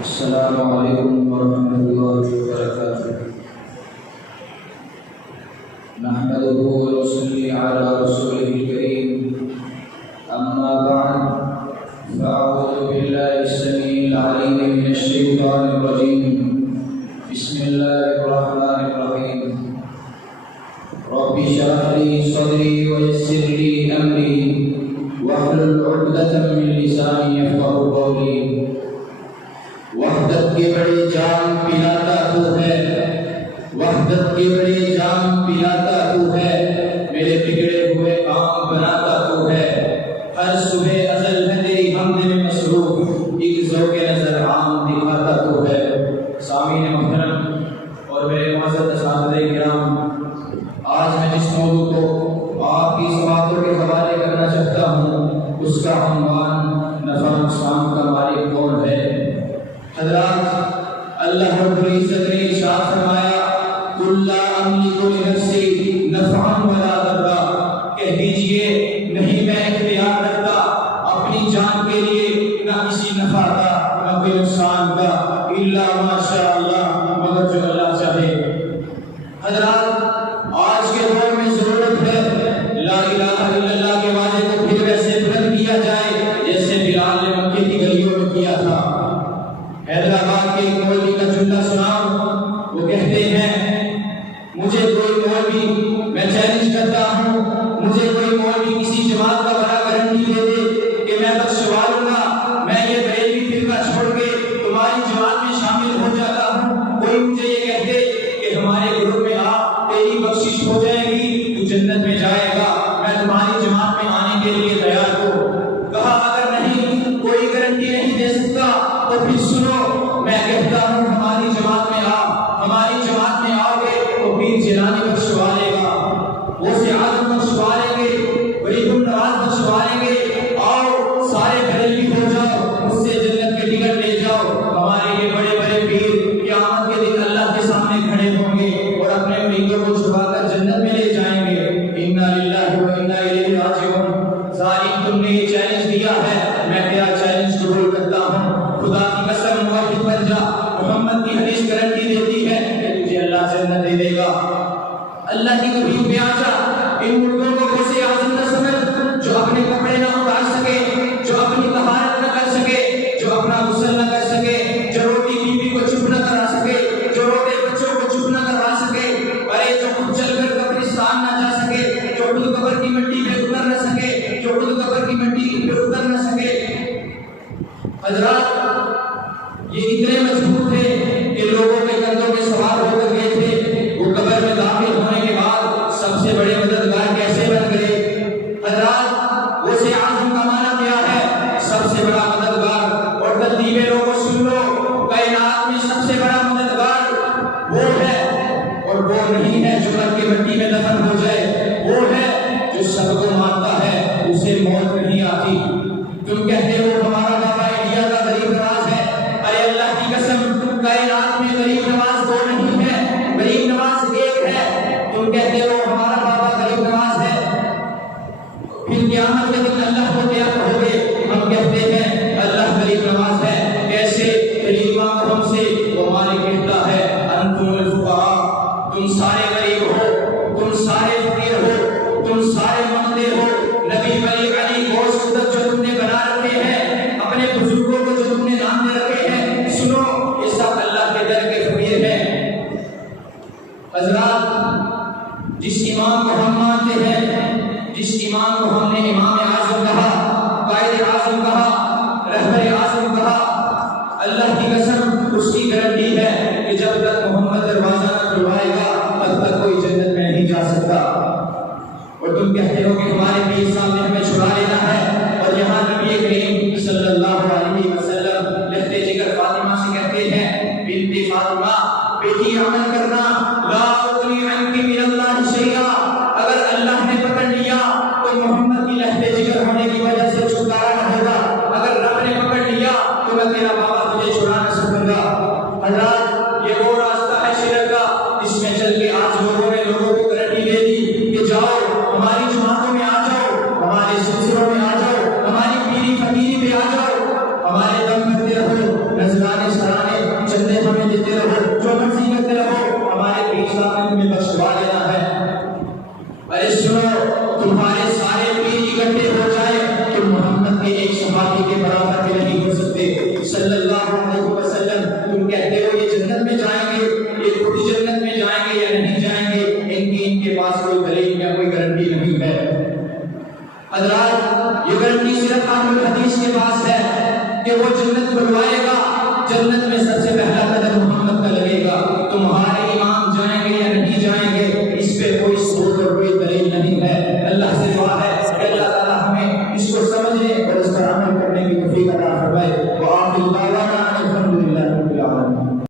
السلام علیکم ورحمۃ اللہ وبرکاتہ۔ نحمده ونصلي على رسوله الكريم، أما بعد فأعوذ بالله السميع العليم من الشيطان الرجيم، بسم الله الرحمن الرحيم۔ رب اشرح لي صدري ويسر لي أمري واحلل عقدة من لساني يفقهوا قولي۔ وحدت کے بڑے جام پلاتا تو ہے، وحدت کے بڑے جام پلاتا تو ہے، میرے بگڑے ہوئے کام بناتا تو ہے۔ ہر صبح ازل ہے تیری حمد میں مصروف، ایک ذوق نظر عام دکھاتا تو ہے۔ سامعین محترم اور میرے معزز اساتذہ کرام، آج میں جس موضوع کو آپ کی سماعتوں کے حوالے کرنا چاہتا ہوں اس کا عنوان نفع نقصان کا مالک کون ہے۔ حضرات، اللہ رب العزت نے ارشاد فرمایا قل لا املک لنفسی نفعا ولا ضرا، کہہ دیجئے نہیں میں اختیار رکھتا اپنی جان کے لیے نہ کسی نفع کا نہ کوئی نقصان کا، الا ما شاء اللہ، مگر جو اللہ چاہے۔ حضرات، آج کے دور میں ضرورت ہے لا الہ الا اللہ کے واضح کو پھر ویسے بلند کیا جائے جیسے بلال نے مکے کی گلیوں میں کیا تھا۔ حیدرآباد کے ایک مولوی کا جملہ سناؤ، وہ کہتے ہیں مجھے کوئی مولوی، میں چیلنج کرتا ہوں، مجھے کوئی مولوی کسی جماعت کا بڑا گارنٹی دے دے کہ میں بخشوا لوں گا، میں یہ بریلوی فرقہ چھوڑ کے تمہاری جماعت میں شامل ہو جاتا ہوں۔ کوئی مجھے یہ کہہ دے کہ ہمارے گروپ میں آ، تیری بخشش ہو جائے گی، تو جنت میں جائے گا، میں تمہاری جماعت میں آنے کے لیے تیار ہوں۔ کہا اگر نہیں کوئی گارنٹی نہیں دے سکتا تو پھر سنو، میں کہتا ہوں ہماری جماعت میں آ، ہماری جماعت میں آؤ گے تو پیر جیلانی بخشوا لے گا، غوث اعظم بخشوا لیں گے، غریب النواز بخشوا لیں گے، آؤ سارے بریلوی ہو جاؤ، مجھ سے جنت کے ٹکٹ لے جاؤ۔ ہمارے یہ بڑے بڑے پیر قیامت کے دن اللہ کے سامنے کھڑے ہوں گے اور اپنے مریدوں کو چھپا کر جنت میں لے جائیں گے۔ انا للہ و انا الیہ راجعون۔ ظالم، تم نے یہ چیلنج دیا ہے، میں تیرا چیلنج قبول کرتا ہوں۔ خدا کی قسم موحد بن جا، محمد کی حدیث گارنٹی دیتی ہے کہ تجھے اللہ جنت دے دے گا۔ اللہ کی توحید پہ آ جا، ان مردوں کو غوث اعظم نہ سمجھ جو اپنے کپڑے نہ اتار سکے، جو اپنی طہارت نہ کر سکے، جو اپنا غسل نہ کر سکے، جو روٹی بیوی کو چپ نہ کرا سکے، جو روتے بچوں کو چپ نہ کروا سکے، ارے جو خود چل کر قبرستان نہ جا سکے، جو خود قبر کی مٹی پہ اتر نہ سکے، جو خود قبر کی مٹی پہ اتر نہ سکے۔ حضرات، یہ اتنے مضبوط تھے کہ لوگوں کے کندھوں میں سوار ہو کر گئے تھے۔ وہ قبر میں داخل ہونے کے بعد سب سے بڑے مددگار کیسے بن گئے؟ حضرات، غوث اعظم کا معنی کیا ہے؟ سب سے بڑا مددگار۔ اور ترتیبیں لوگوں سن لو، کائنات میں سب سے بڑا مددگار وہ ہے اور وہ نہیں ہے جو رب کی مٹی میں دفن ہو جائے، وہ ہے جو سب کو مانتا ہے، اسے موت نہیں آتی۔ تم کہتے ہو ہمارا بابا انڈیا کا غریب نواز ہے، ارے اللہ کی قسم کائنات میں غریب نواز دو نہیں ہے، غریب نواز ایک ہے۔ تم کہتے ہو ہمارا بابا غریب نواز ہے، پھر قیامت کے دن اللہ کو کیا کہو گے؟ ہم کہتے ہیں اللہ غریب نواز ہے۔ کیسے؟ کلیمہ ہم سے وہ مالک کہتا ہے انتم الفقراء، تم سارے غریب ہو، تم سارے فقیر ہو، تم سارے مانگتے ہو۔ نبی ولی علی غوث خدر جو تم نے بنا رکھے ہیں، اپنے بزرگوں کو جو تم نے نام دے رکھے ہیں، سنو یہ سب اللہ کے در کے فقیر ہیں۔ حضرات، جس امام کو ہم مانتے ہیں، جس امام کو ہم نے امام اعظم کہا، قائد اعظم کہا، رہبر اعظم کہا، اللہ کی قسم اس کی گارنٹی ہے کہ جب تک محمد دروازہ نہ کھلوائے گا تب تک کوئی جنت میں نہیں جا سکتا۔ اور تم کہتے ہو کہ ہمارے پیر صاحب نے ہمیں چھڑا لینا ہے، اور یہاں نبی کریم صلی اللہ علیہ وسلم لہتے جگر فاطمہ سے کہتے ہیں بنت فاطمہ، بیٹی عمل کرنا، لا اغنی عنک من اللہ شیئا، اگر اللہ نے پکڑ لیا تو محمد کی لہتے جگر ہونے کی وجہ سے چھٹکارا نہ ہوگا، اگر رب نے پکڑ لیا تو میں تیرا بابا تجھے چھڑا نہ سکوں گا۔ حضرات، یہ وہ راستہ ہے شرک کا جس میں چل کے آج لوگوں نے لوگوں کو گارنٹی دے دی کہ جاؤ ہماری جماعتوں میں آ جاؤ، ہمارے سلسلوں میں آ جاؤ، ہماری پیری فقیری پہ آ جاؤ، ہمارے دم کرتے رہو، نذرانے سلام گارنٹی نہیں ہے حضرات، یہ گارنٹی صرف اہل الحدیث کے پاس ہے کہ وہ جنت بنوائے گا۔ جنت میں سب سے